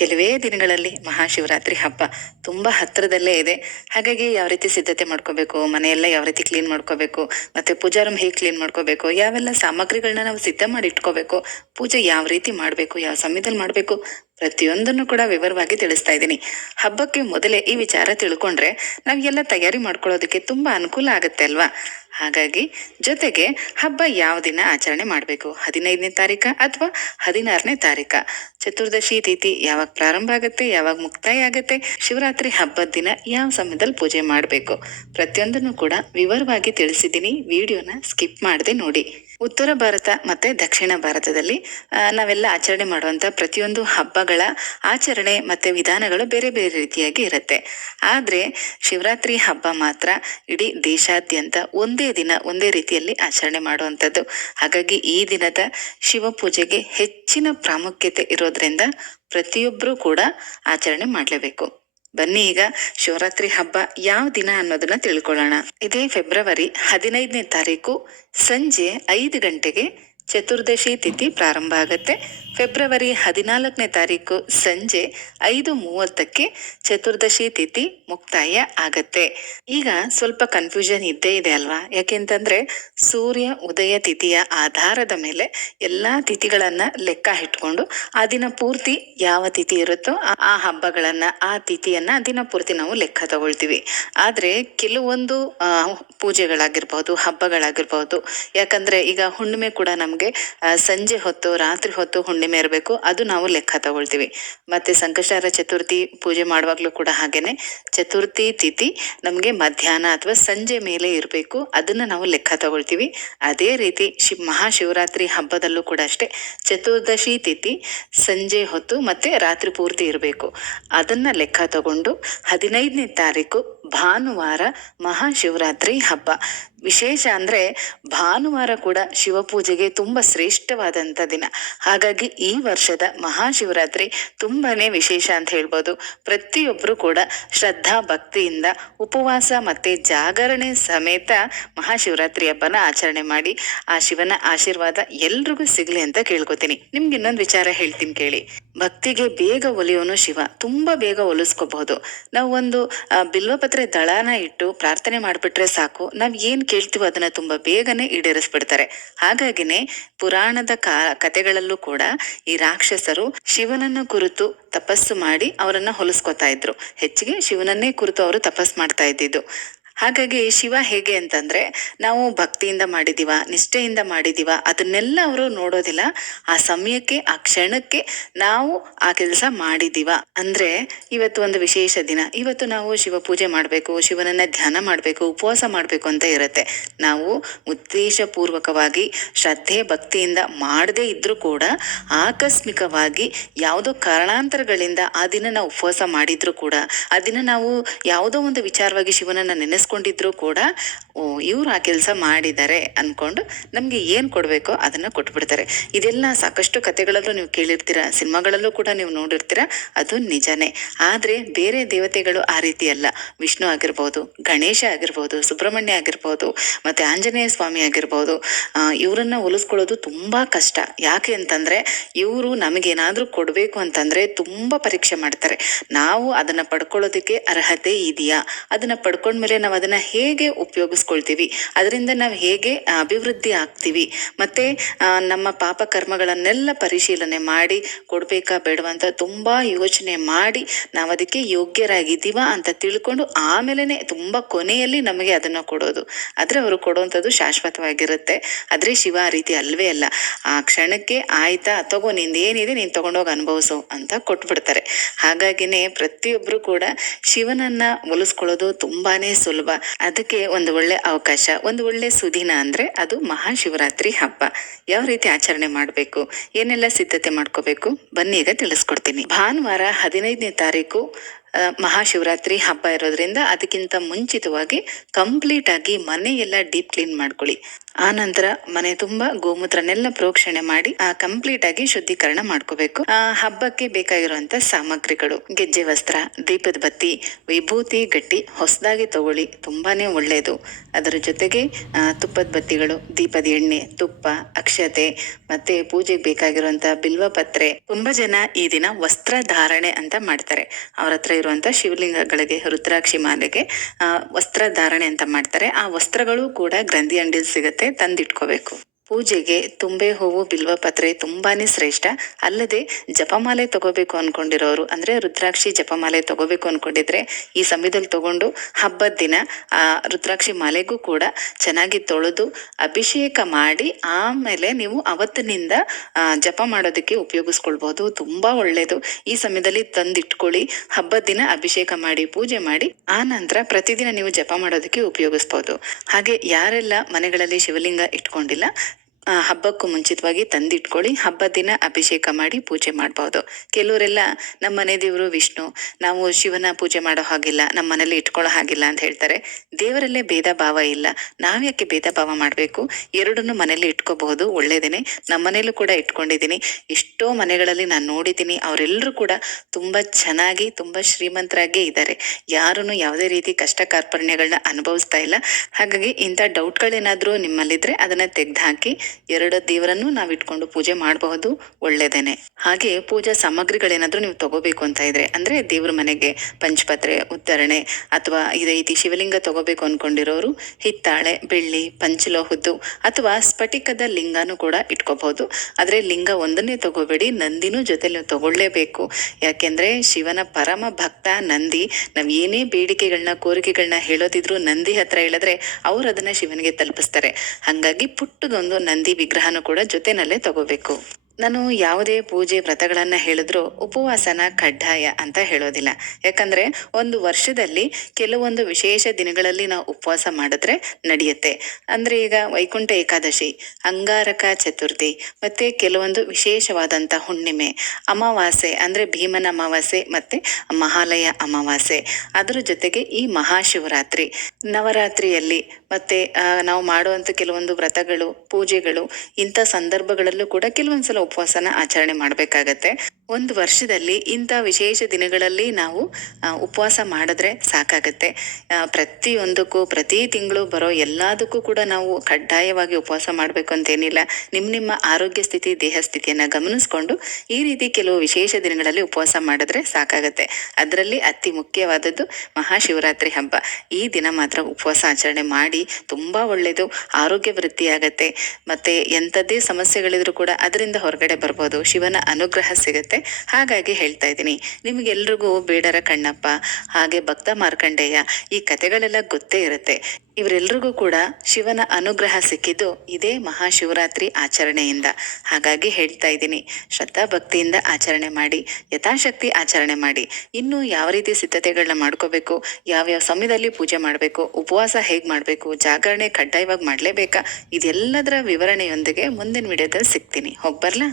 ಕೆಲವೇ ದಿನಗಳಲ್ಲಿ ಮಹಾಶಿವರಾತ್ರಿ ಹಬ್ಬ ತುಂಬ ಹತ್ತಿರದಲ್ಲೇ ಇದೆ. ಹಾಗಾಗಿ ಯಾವ ರೀತಿ ಸಿದ್ಧತೆ ಮಾಡ್ಕೋಬೇಕು, ಮನೆಯೆಲ್ಲ ಯಾವ ರೀತಿ ಕ್ಲೀನ್ ಮಾಡ್ಕೋಬೇಕು, ಮತ್ತೆ ಪೂಜಾ ರೂಮ್ ಹೇಗೆ ಕ್ಲೀನ್ ಮಾಡ್ಕೋಬೇಕು, ಯಾವೆಲ್ಲ ಸಾಮಗ್ರಿಗಳನ್ನ ನಾವು ಸಿದ್ಧ ಮಾಡಿ ಇಟ್ಕೋಬೇಕು, ಪೂಜೆ ಯಾವ ರೀತಿ ಮಾಡಬೇಕು, ಯಾವ ಸಮಯದಲ್ಲಿ ಮಾಡಬೇಕು, ಪ್ರತಿಯೊಂದನ್ನು ಕೂಡ ವಿವರವಾಗಿ ತಿಳಿಸ್ತಾ ಇದ್ದೀನಿ. ಹಬ್ಬಕ್ಕೆ ಮೊದಲೇ ಈ ವಿಚಾರ ತಿಳ್ಕೊಂಡ್ರೆ ನಾವೆಲ್ಲ ತಯಾರಿ ಮಾಡ್ಕೊಳ್ಳೋದಕ್ಕೆ ತುಂಬಾ ಅನುಕೂಲ ಆಗುತ್ತೆ ಅಲ್ವಾ. ಹಾಗಾಗಿ ಜೊತೆಗೆ ಹಬ್ಬ ಯಾವ ದಿನ ಆಚರಣೆ ಮಾಡಬೇಕು, 15ನೇ ತಾರೀಕ ಅಥವಾ 16ನೇ ತಾರೀಕ, ಚತುರ್ದಶಿ ತಿಥಿ ಯಾವಾಗ ಪ್ರಾರಂಭ ಆಗುತ್ತೆ, ಯಾವಾಗ ಮುಕ್ತಾಯ ಆಗುತ್ತೆ, ಶಿವರಾತ್ರಿ ಹಬ್ಬದ ದಿನ ಯಾವ ಸಮಯದಲ್ಲಿ ಪೂಜೆ ಮಾಡಬೇಕು, ಪ್ರತಿಯೊಂದನ್ನು ಕೂಡ ವಿವರವಾಗಿ ತಿಳಿಸಿದ್ದೀನಿ. ವಿಡಿಯೋನ ಸ್ಕಿಪ್ ಮಾಡದೆ ನೋಡಿ. ಉತ್ತರ ಭಾರತ ಮತ್ತೆ ದಕ್ಷಿಣ ಭಾರತದಲ್ಲಿ ನಾವೆಲ್ಲ ಆಚರಣೆ ಮಾಡುವಂತ ಪ್ರತಿಯೊಂದು ಹಬ್ಬಗಳ ಆಚರಣೆ ಮತ್ತೆ ವಿಧಾನಗಳು ಬೇರೆ ಬೇರೆ ರೀತಿಯಾಗಿ ಇರುತ್ತೆ. ಆದ್ರೆ ಶಿವರಾತ್ರಿ ಹಬ್ಬ ಮಾತ್ರ ಇಡೀ ದೇಶಾದ್ಯಂತ ಒಂದೇ ದಿನ ಒಂದೇ ರೀತಿಯಲ್ಲಿ ಆಚರಣೆ ಮಾಡುವಂಥದ್ದು. ಹಾಗಾಗಿ ಈ ದಿನದ ಶಿವ ಪೂಜೆಗೆ ಹೆಚ್ಚಿನ ಪ್ರಾಮುಖ್ಯತೆ ಇರೋದ್ರಿಂದ ಪ್ರತಿಯೊಬ್ಬರೂ ಕೂಡ ಆಚರಣೆ ಮಾಡಲೇಬೇಕು. ಬನ್ನಿ ಈಗ ಶಿವರಾತ್ರಿ ಹಬ್ಬ ಯಾವ ದಿನ ಅನ್ನೋದನ್ನ ತಿಳ್ಕೊಳ್ಳೋಣ. ಇದೇ ಫೆಬ್ರವರಿ 15ನೇ ತಾರೀಕು ಸಂಜೆ 5 ಗಂಟೆಗೆ ಚತುರ್ದಶಿ ತಿಥಿ ಪ್ರಾರಂಭ ಆಗುತ್ತೆ. ಫೆಬ್ರವರಿ 14ನೇ ತಾರೀಕು ಸಂಜೆ 5:30ಕ್ಕೆ ಚತುರ್ದಶಿ ತಿಥಿ ಮುಕ್ತಾಯ ಆಗತ್ತೆ. ಈಗ ಸ್ವಲ್ಪ ಕನ್ಫ್ಯೂಷನ್ ಇದ್ದೇ ಇದೆ ಅಲ್ವಾ, ಯಾಕೆಂತಂದ್ರೆ ಸೂರ್ಯ ಉದಯ ತಿಥಿಯ ಆಧಾರದ ಮೇಲೆ ಎಲ್ಲಾ ತಿಥಿಗಳನ್ನ ಲೆಕ್ಕ ಇಟ್ಕೊಂಡು ಆ ದಿನ ಪೂರ್ತಿ ಯಾವ ತಿಥಿ ಇರುತ್ತೋ ಆ ಹಬ್ಬಗಳನ್ನ ಆ ತಿಥಿಯನ್ನ ದಿನ ಪೂರ್ತಿ ನಾವು ಲೆಕ್ಕ ತಗೊಳ್ತೀವಿ. ಆದ್ರೆ ಕೆಲವೊಂದು ಪೂಜೆಗಳಾಗಿರ್ಬಹುದು, ಹಬ್ಬಗಳಾಗಿರ್ಬಹುದು, ಯಾಕಂದ್ರೆ ಈಗ ಹುಣ್ಣಿಮೆ ಕೂಡ ನಮ್ಗೆ ಸಂಜೆ ಹೊತ್ತು ರಾತ್ರಿ ಹೊತ್ತು ಹುಣ್ಣಿಮೆ ಇರಬೇಕು, ಅದು ನಾವು ಲೆಕ್ಕ ತಗೊಳ್ತೀವಿ. ಮತ್ತೆ ಸಂಕಷ್ಟಾರ ಚತುರ್ಥಿ ಪೂಜೆ ಮಾಡುವಾಗ್ಲೂ ಕೂಡ ಹಾಗೇನೆ ಚತುರ್ಥಿ ತಿಥಿ ನಮ್ಗೆ ಮಧ್ಯಾಹ್ನ ಅಥವಾ ಸಂಜೆ ಮೇಲೆ ಇರಬೇಕು, ಅದನ್ನ ನಾವು ಲೆಕ್ಕ ತಗೊಳ್ತೀವಿ. ಅದೇ ರೀತಿ ಮಹಾಶಿವರಾತ್ರಿ ಹಬ್ಬದಲ್ಲೂ ಕೂಡ ಅಷ್ಟೇ ಚತುರ್ದಶಿ ತಿಥಿ ಸಂಜೆ ಹೊತ್ತು ಮತ್ತೆ ರಾತ್ರಿ ಪೂರ್ತಿ ಇರಬೇಕು, ಅದನ್ನ ಲೆಕ್ಕ ತಗೊಂಡು 15ನೇ ತಾರೀಕು ಭಾನುವಾರ ಮಹಾಶಿವರಾತ್ರಿ ಹಬ್ಬ. ವಿಶೇಷ ಅಂದ್ರೆ ಭಾನುವಾರ ಕೂಡ ಶಿವಪೂಜೆಗೆ ತುಂಬಾ ಶ್ರೇಷ್ಠವಾದಂತ ದಿನ. ಹಾಗಾಗಿ ಈ ವರ್ಷದ ಮಹಾಶಿವರಾತ್ರಿ ತುಂಬಾನೇ ವಿಶೇಷ ಅಂತ ಹೇಳ್ಬೋದು. ಪ್ರತಿಯೊಬ್ರು ಕೂಡ ಶ್ರದ್ಧಾ ಭಕ್ತಿಯಿಂದ ಉಪವಾಸ ಮತ್ತೆ ಜಾಗರಣೆ ಸಮೇತ ಮಹಾಶಿವರಾತ್ರಿ ಹಬ್ಬನ ಆಚರಣೆ ಮಾಡಿ ಆ ಶಿವನ ಆಶೀರ್ವಾದ ಎಲ್ರಿಗೂ ಸಿಗ್ಲಿ ಅಂತ ಕೇಳ್ಕೊತೀನಿ. ನಿಮ್ಗೆ ಇನ್ನೊಂದು ವಿಚಾರ ಹೇಳ್ತೀನಿ ಕೇಳಿ. ಭಕ್ತಿಗೆ ಬೇಗ ಒಲಿಯೋನು ಶಿವ, ತುಂಬಾ ಬೇಗ ಒಲಿಸ್ಕೋಬಹುದು. ನಾವು ಒಂದು ಬಿಲ್ವಪತ್ರೆ ದಳನ ಇಟ್ಟು ಪ್ರಾರ್ಥನೆ ಮಾಡ್ಬಿಟ್ರೆ ಸಾಕು, ನಾವ್ ಏನ್ ಕೇಳ್ತೀವೋ ಅದನ್ನ ತುಂಬಾ ಬೇಗನೆ ಈಡೇರಿಸ್ಬಿಡ್ತಾರೆ. ಹಾಗಾಗಿನೇ ಪುರಾಣದ ಕಥೆಗಳಲ್ಲೂ ಕೂಡ ಈ ರಾಕ್ಷಸರು ಶಿವನನ್ನ ಕುರಿತು ತಪಸ್ಸು ಮಾಡಿ ಅವರನ್ನ ಹೊಲಿಸ್ಕೊತಾ ಇದ್ರು. ಹೆಚ್ಚಿಗೆ ಶಿವನನ್ನೇ ಕುರಿತು ಅವರು ತಪಸ್ ಮಾಡ್ತಾ ಇದ್ದಿದ್ದು. ಹಾಗಾಗಿ ಶಿವ ಹೇಗೆ ಅಂತಂದ್ರೆ ನಾವು ಭಕ್ತಿಯಿಂದ ಮಾಡಿದೀವ, ನಿಷ್ಠೆಯಿಂದ ಮಾಡಿದೀವ, ಅದನ್ನೆಲ್ಲ ಅವರು ನೋಡೋದಿಲ್ಲ. ಆ ಸಮಯಕ್ಕೆ ಆ ಕ್ಷಣಕ್ಕೆ ನಾವು ಆ ಕೆಲಸ ಮಾಡಿದೀವ ಅಂದ್ರೆ ಇವತ್ತು ಒಂದು ವಿಶೇಷ ದಿನ, ಇವತ್ತು ನಾವು ಶಿವ ಪೂಜೆ ಮಾಡ್ಬೇಕು, ಶಿವನನ್ನ ಧ್ಯಾನ ಮಾಡ್ಬೇಕು, ಉಪವಾಸ ಮಾಡ್ಬೇಕು ಅಂತ ಇರುತ್ತೆ. ನಾವು ಉದ್ದೇಶ ಪೂರ್ವಕವಾಗಿ ಶ್ರದ್ಧೆ ಭಕ್ತಿಯಿಂದ ಮಾಡದೇ ಇದ್ರೂ ಕೂಡ ಆಕಸ್ಮಿಕವಾಗಿ ಯಾವುದೋ ಕಾರಣಾಂತರಗಳಿಂದ ಆ ದಿನ ನಾವು ಉಪವಾಸ ಮಾಡಿದ್ರು ಕೂಡ, ಆ ದಿನ ನಾವು ಯಾವುದೋ ಒಂದು ವಿಚಾರವಾಗಿ ಶಿವನನ್ನ ನೆನೆಸ್ಕೊಂಡಿದ್ರು ಕೂಡ, ಓ ಇವ್ರು ಆ ಕೆಲಸ ಮಾಡಿದ್ದಾರೆ ಅನ್ಕೊಂಡು ನಮ್ಗೆ ಏನ್ ಕೊಡ್ಬೇಕೋ ಅದನ್ನ ಕೊಟ್ಬಿಡ್ತಾರೆ. ಇದೆಲ್ಲ ಸಾಕಷ್ಟು ಕಥೆಗಳಲ್ಲೂ ನೀವು ಕೇಳಿರ್ತೀರ, ಸಿನಿಮಾಗಳಲ್ಲೂ ಕೂಡ ನೀವು ನೋಡಿರ್ತೀರ, ಅದು ನಿಜಾನೇ. ಆದ್ರೆ ಬೇರೆ ದೇವತೆಗಳು ಆ ರೀತಿ ಅಲ್ಲ. ವಿಷ್ಣು ಆಗಿರ್ಬೋದು, ಗಣೇಶ ಆಗಿರ್ಬೋದು, ಸುಬ್ರಹ್ಮಣ್ಯ ಆಗಿರ್ಬೋದು, ಮತ್ತೆ ಆಂಜನೇಯ ಸ್ವಾಮಿ ಆಗಿರ್ಬೋದು, ಇವರನ್ನ ಹೋಲಿಸ್ಕೊಳ್ಳೋದು ತುಂಬಾ ಕಷ್ಟ. ಯಾಕೆ ಅಂತಂದ್ರೆ ಇವರು ನಮಗೇನಾದ್ರೂ ಕೊಡ್ಬೇಕು ಅಂತಂದ್ರೆ ತುಂಬಾ ಪರೀಕ್ಷೆ ಮಾಡ್ತಾರೆ. ನಾವು ಅದನ್ನ ಪಡ್ಕೊಳ್ಳೋದಕ್ಕೆ ಅರ್ಹತೆ ಇದೆಯಾ, ಅದನ್ನ ಪಡ್ಕೊಂಡ್ಮೇಲೆ ನಾವು ಅದನ್ನ ಹೇಗೆ ಉಪಯೋಗಿಸ್ಕೊಳ್ತೀವಿ, ಅದರಿಂದ ನಾವು ಹೇಗೆ ಅಭಿವೃದ್ಧಿ ಆಗ್ತೀವಿ, ಮತ್ತೆ ನಮ್ಮ ಪಾಪ ಕರ್ಮಗಳನ್ನೆಲ್ಲ ಪರಿಶೀಲನೆ ಮಾಡಿ ಕೊಡ್ಬೇಕಾ ಬೇಡವಾ ಅಂತ ತುಂಬಾ ಯೋಚನೆ ಮಾಡಿ ನಾವು ಅದಕ್ಕೆ ಯೋಗ್ಯರಾಗಿದ್ದೀವ ಅಂತ ತಿಳ್ಕೊಂಡು ಆಮೇಲೆನೆ ತುಂಬಾ ಕೊನೆಯಲ್ಲಿ ನಮಗೆ ಅದನ್ನ ಕೊಡೋದು. ಆದ್ರೆ ಅವರು ಕೊಡುವಂಥದ್ದು ಶಾಶ್ವತವಾಗಿರುತ್ತೆ. ಆದ್ರೆ ಶಿವ ಆ ರೀತಿ ಅಲ್ವೇ ಅಲ್ಲ. ಆ ಕ್ಷಣಕ್ಕೆ ಆಯ್ತಾ ತಗೋ ನಿಂದೇನಿದೆ ನೀನ್ ತಗೊಂಡೋಗಿ ಅನುಭವಿಸು ಅಂತ ಕೊಟ್ಬಿಡ್ತಾರೆ. ಹಾಗಾಗಿನೇ ಪ್ರತಿಯೊಬ್ರು ಕೂಡ ಶಿವನನ್ನ ಒಲಿಸ್ಕೊಳ್ಳೋದು ತುಂಬಾನೇ ಸುಲಭ. ಅದಕ್ಕೆ ಒಂದು ಒಳ್ಳೆ ಅವಕಾಶ, ಒಂದು ಒಳ್ಳೆ ಸುದಿನ ಅಂದ್ರೆ ಅದು ಮಹಾಶಿವರಾತ್ರಿ ಹಬ್ಬ. ಯಾವ ರೀತಿ ಆಚರಣೆ ಮಾಡ್ಬೇಕು, ಏನೆಲ್ಲ ಸಿದ್ಧತೆ ಮಾಡ್ಕೋಬೇಕು, ಬನ್ನಿ ಈಗ ತಿಳಿಸ್ಕೊಡ್ತೀನಿ. ಭಾನುವಾರ 15ನೇ ತಾರೀಕು ಮಹಾಶಿವರಾತ್ರಿ ಹಬ್ಬ ಇರೋದ್ರಿಂದ ಅದಕ್ಕಿಂತ ಮುಂಚಿತವಾಗಿ ಕಂಪ್ಲೀಟ್ ಆಗಿ ಮನೆಯೆಲ್ಲ ಡೀಪ್ ಕ್ಲೀನ್ ಮಾಡ್ಕೊಳ್ಳಿ. ಆ ನಂತರ ಮನೆ ತುಂಬಾ ಗೋಮೂತ್ರನೆಲ್ಲ ಪ್ರೋಕ್ಷಣೆ ಮಾಡಿ ಕಂಪ್ಲೀಟ್ ಆಗಿ ಶುದ್ಧೀಕರಣ ಮಾಡ್ಕೋಬೇಕು. ಹಬ್ಬಕ್ಕೆ ಬೇಕಾಗಿರುವಂತ ಸಾಮಗ್ರಿಗಳು: ಗೆಜ್ಜೆ ವಸ್ತ್ರ, ದೀಪದ ಬತ್ತಿ, ವಿಭೂತಿ ಗಟ್ಟಿ ಹೊಸದಾಗಿ ತಗೊಳ್ಳಿ, ತುಂಬಾನೇ ಒಳ್ಳೆಯದು. ಅದರ ಜೊತೆಗೆ ತುಪ್ಪದ ಬತ್ತಿಗಳು, ದೀಪದ ಎಣ್ಣೆ, ತುಪ್ಪ, ಅಕ್ಷತೆ, ಮತ್ತೆ ಪೂಜೆಗೆ ಬೇಕಾಗಿರುವಂತ ಬಿಲ್ವ ಪತ್ರೆ. ತುಂಬಾ ಜನ ಈ ದಿನ ವಸ್ತ್ರ ಧಾರಣೆ ಅಂತ ಮಾಡ್ತಾರೆ. ಅವ್ರ ಹತ್ರ ಇರುವಂತ ಶಿವಲಿಂಗಗಳಿಗೆ, ರುದ್ರಾಕ್ಷಿ ಮಾಲೆಗೆ ವಸ್ತ್ರ ಧಾರಣೆ ಅಂತ ಮಾಡ್ತಾರೆ. ಆ ವಸ್ತ್ರಗಳು ಕೂಡ ಗ್ರಂಥಿ ಅಂಗಡಿಯಲ್ಲಿ ಸಿಗುತ್ತೆ, ತಂದಿಟ್ಕೋಬೇಕು. ಪೂಜೆಗೆ ತುಂಬೆ ಹೂವು, ಬಿಲ್ವ ಪತ್ರೆ ತುಂಬಾನೇ ಶ್ರೇಷ್ಠ. ಅಲ್ಲದೆ ಜಪಮಾಲೆ ತಗೋಬೇಕು ಅನ್ಕೊಂಡಿರೋರು, ಅಂದ್ರೆ ರುದ್ರಾಕ್ಷಿ ಜಪಮಾಲೆ ತಗೋಬೇಕು ಅನ್ಕೊಂಡಿದ್ರೆ ಈ ಸಮಯದಲ್ಲಿ ತಗೊಂಡು ಹಬ್ಬದ ದಿನ ಆ ರುದ್ರಾಕ್ಷಿ ಮಾಲೆಗೂ ಕೂಡ ಚೆನ್ನಾಗಿ ತೊಳೆದು ಅಭಿಷೇಕ ಮಾಡಿ ಆಮೇಲೆ ನೀವು ಅವತ್ತಿನಿಂದ ಜಪ ಮಾಡೋದಕ್ಕೆ ಉಪಯೋಗಿಸ್ಕೊಳ್ಬಹುದು. ತುಂಬಾ ಒಳ್ಳೇದು. ಈ ಸಮಯದಲ್ಲಿ ತಂದಿಟ್ಕೊಳ್ಳಿ. ಹಬ್ಬದ ದಿನ ಅಭಿಷೇಕ ಮಾಡಿ ಪೂಜೆ ಮಾಡಿ ಆ ನಂತರ ಪ್ರತಿದಿನ ನೀವು ಜಪ ಮಾಡೋದಕ್ಕೆ ಉಪಯೋಗಿಸ್ಬೋದು. ಹಾಗೆ ಯಾರೆಲ್ಲ ಮನೆಗಳಲ್ಲಿ ಶಿವಲಿಂಗ ಇಟ್ಕೊಂಡಿಲ್ಲ, ಹಬ್ಬಕ್ಕೂ ಮುಂಚಿತವಾಗಿ ತಂದಿಟ್ಕೊಳ್ಳಿ. ಹಬ್ಬದ ದಿನ ಅಭಿಷೇಕ ಮಾಡಿ ಪೂಜೆ ಮಾಡಬಹುದು. ಕೆಲವರೆಲ್ಲ ನಮ್ಮ ಮನೆ ದೇವರು ವಿಷ್ಣು, ನಾವು ಶಿವನ ಪೂಜೆ ಮಾಡೋ ಹಾಗಿಲ್ಲ, ನಮ್ಮ ಮನೇಲಿ ಇಟ್ಕೊಳ್ಳೋ ಹಾಗಿಲ್ಲ ಅಂತ ಹೇಳ್ತಾರೆ. ದೇವರಲ್ಲೇ ಭೇದ ಭಾವ ಇಲ್ಲ, ನಾವ್ಯಾಕೆ ಭೇದ ಭಾವ ಮಾಡಬೇಕು? ಎರಡನ್ನೂ ಮನೇಲಿ ಇಟ್ಕೋಬಹುದು, ಒಳ್ಳೇದೇನೆ. ನಮ್ಮ ಮನೇಲೂ ಕೂಡ ಇಟ್ಕೊಂಡಿದ್ದೀನಿ. ಎಷ್ಟೋ ಮನೆಗಳಲ್ಲಿ ನಾನು ನೋಡಿದ್ದೀನಿ, ಅವರೆಲ್ಲರೂ ಕೂಡ ತುಂಬಾ ಚೆನ್ನಾಗಿ ತುಂಬಾ ಶ್ರೀಮಂತರಾಗೇ ಇದ್ದಾರೆ. ಯಾರೂ ಯಾವುದೇ ರೀತಿ ಕಷ್ಟ ಕಾರ್ಪಣ್ಯಗಳನ್ನ ಅನುಭವಿಸ್ತಾ ಇಲ್ಲ. ಹಾಗಾಗಿ ಇಂಥ ಡೌಟ್ಗಳೇನಾದ್ರೂ ನಿಮ್ಮಲ್ಲಿದ್ರೆ ಅದನ್ನ ತೆಗೆದುಹಾಕಿ ಎರಡು ದೇವರನ್ನು ನಾವು ಇಟ್ಕೊಂಡು ಪೂಜೆ ಮಾಡಬಹುದು, ಒಳ್ಳೇದೇನೆ. ಹಾಗೆ ಪೂಜಾ ಸಾಮಗ್ರಿಗಳೇನಾದ್ರೂ ನೀವು ತಗೋಬೇಕು ಅಂತ ಇದ್ರೆ, ಅಂದ್ರೆ ದೇವ್ರ ಮನೆಗೆ ಪಂಚಪತ್ರೆ, ಉತ್ತರಣೆ ಅಥವಾ ಈ ರೀತಿ ಶಿವಲಿಂಗ ತಗೋಬೇಕು ಅನ್ಕೊಂಡಿರೋರು ಹಿತ್ತಾಳೆ, ಬೆಳ್ಳಿ, ಪಂಚಲೋಹದ್ದು ಅಥವಾ ಸ್ಫಟಿಕದ ಲಿಂಗನೂ ಕೂಡ ಇಟ್ಕೋಬಹುದು. ಆದ್ರೆ ಲಿಂಗ ಒಂದನ್ನೇ ತಗೋಬೇಡಿ, ನಂದಿನೂ ಜೊತೆಲಿ ನೀವು ತಗೊಳ್ಳೇಬೇಕು. ಯಾಕೆಂದ್ರೆ ಶಿವನ ಪರಮ ಭಕ್ತ ನಂದಿ. ನಾವ್ ಏನೇ ಬೇಡಿಕೆಗಳನ್ನ, ಕೋರಿಕೆಗಳನ್ನ ಹೇಳೋದಿದ್ರು ನಂದಿ ಹತ್ರ ಹೇಳಿದ್ರೆ ಅವ್ರು ಅದನ್ನ ಶಿವನಿಗೆ ತಲುಪಿಸ್ತಾರೆ. ಹಂಗಾಗಿ ಪುಟ್ಟದೊಂದು ನಂದಿ ವಿಗ್ರಹನೂ ಕೂಡ ಜೊತೆನಲ್ಲೇ ತಗೋಬೇಕು. ನಾನು ಯಾವುದೇ ಪೂಜೆ ವ್ರತಗಳನ್ನ ಹೇಳಿದ್ರು ಉಪವಾಸನ ಕಡ್ಡಾಯ ಅಂತ ಹೇಳೋದಿಲ್ಲ. ಯಾಕಂದ್ರೆ ಒಂದು ವರ್ಷದಲ್ಲಿ ಕೆಲವೊಂದು ವಿಶೇಷ ದಿನಗಳಲ್ಲಿ ನಾವು ಉಪವಾಸ ಮಾಡಿದ್ರೆ ನಡೆಯುತ್ತೆ. ಅಂದ್ರೆ ಈಗ ವೈಕುಂಠ ಏಕಾದಶಿ, ಅಂಗಾರಕ ಚತುರ್ಥಿ, ಮತ್ತೆ ಕೆಲವೊಂದು ವಿಶೇಷವಾದಂತ ಹುಣ್ಣಿಮೆ, ಅಮಾವಾಸ್ಯೆ ಅಂದ್ರೆ ಭೀಮನ ಅಮಾವಾಸ್ಯೆ ಮತ್ತೆ ಮಹಾಲಯ ಅಮಾವಾಸ್ಯೆ, ಅದ್ರ ಜೊತೆಗೆ ಈ ಮಹಾಶಿವರಾತ್ರಿ, ನವರಾತ್ರಿಯಲ್ಲಿ ಮತ್ತೆ ನಾವು ಮಾಡುವಂತ ಕೆಲವೊಂದು ವ್ರತಗಳು, ಪೂಜೆಗಳು, ಇಂಥ ಸಂದರ್ಭಗಳಲ್ಲೂ ಕೂಡ ಕೆಲವೊಂದ್ಸಲ ಉಪವಾಸನ ಆಚರಣೆ ಮಾಡ್ಬೇಕಾಗತ್ತೆ. ಒಂದು ವರ್ಷದಲ್ಲಿ ಇಂಥ ವಿಶೇಷ ದಿನಗಳಲ್ಲಿ ನಾವು ಉಪವಾಸ ಮಾಡಿದ್ರೆ ಸಾಕಾಗತ್ತೆ. ಪ್ರತಿಯೊಂದಕ್ಕೂ ಪ್ರತಿ ತಿಂಗಳು ಬರೋ ಎಲ್ಲದಕ್ಕೂ ಕೂಡ ನಾವು ಕಡ್ಡಾಯವಾಗಿ ಉಪವಾಸ ಮಾಡ್ಬೇಕು ಅಂತೇನಿಲ್ಲ. ನಿಮ್ಮ ಆರೋಗ್ಯ ಸ್ಥಿತಿ, ದೇಹ ಸ್ಥಿತಿಯನ್ನ ಗಮನಿಸ್ಕೊಂಡು ಈ ರೀತಿ ಕೆಲವು ವಿಶೇಷ ದಿನಗಳಲ್ಲಿ ಉಪವಾಸ ಮಾಡಿದ್ರೆ ಸಾಕಾಗತ್ತೆ. ಅದರಲ್ಲಿ ಅತಿ ಮುಖ್ಯವಾದದ್ದು ಮಹಾಶಿವರಾತ್ರಿ ಹಬ್ಬ. ಈ ದಿನ ಮಾತ್ರ ಉಪವಾಸ ಆಚರಣೆ ಮಾಡಿ, ತುಂಬಾ ಒಳ್ಳೇದು. ಆರೋಗ್ಯ ವೃದ್ಧಿಯಾಗತ್ತೆ. ಮತ್ತೆ ಎಂಥದ್ದೇ ಸಮಸ್ಯೆಗಳಿದ್ರು ಕೂಡ ಅದರಿಂದ ಹೊರಗಡೆ ಬರ್ಬೋದು. ಶಿವನ ಅನುಗ್ರಹ ಸಿಗತ್ತೆ. ಹಾಗಾಗಿ ಹೇಳ್ತಾ ಇದ್ದೀನಿ. ನಿಮ್ಗೆಲ್ರಿಗೂ ಬೇಡರ ಕಣ್ಣಪ್ಪ, ಹಾಗೆ ಭಕ್ತ ಮಾರ್ಕಂಡೇಯ, ಈ ಕಥೆಗಳೆಲ್ಲ ಗೊತ್ತೇ ಇರುತ್ತೆ. ಇವರೆಲ್ರಿಗೂ ಕೂಡ ಶಿವನ ಅನುಗ್ರಹ ಸಿಕ್ಕಿದ್ದು ಇದೇ ಮಹಾಶಿವರಾತ್ರಿ ಆಚರಣೆಯಿಂದ. ಹಾಗಾಗಿ ಹೇಳ್ತಾ ಇದ್ದೀನಿ, ಶ್ರದ್ಧಾ ಭಕ್ತಿಯಿಂದ ಆಚರಣೆ ಮಾಡಿ, ಯಥಾಶಕ್ತಿ ಆಚರಣೆ ಮಾಡಿ. ಇನ್ನು ಯಾವ ರೀತಿ ಸಿದ್ಧತೆಗಳನ್ನ ಮಾಡ್ಕೋಬೇಕು, ಯಾವ್ಯಾವ ಸಮಯದಲ್ಲಿ ಪೂಜೆ ಮಾಡಬೇಕು, ಉಪವಾಸ ಹೇಗ್ ಮಾಡಬೇಕು, ಜಾಗರಣೆ ಕಡ್ಡಾಯವಾಗಿ ಮಾಡ್ಲೇಬೇಕಾ, ಇದೆಲ್ಲದರ ವಿವರಣೆಯೊಂದಿಗೆ ಮುಂದಿನ ವಿಡಿಯೋದಲ್ಲಿ ಸಿಗ್ತೀನಿ. ಹೋಗ್ಬರ್ಲಾ?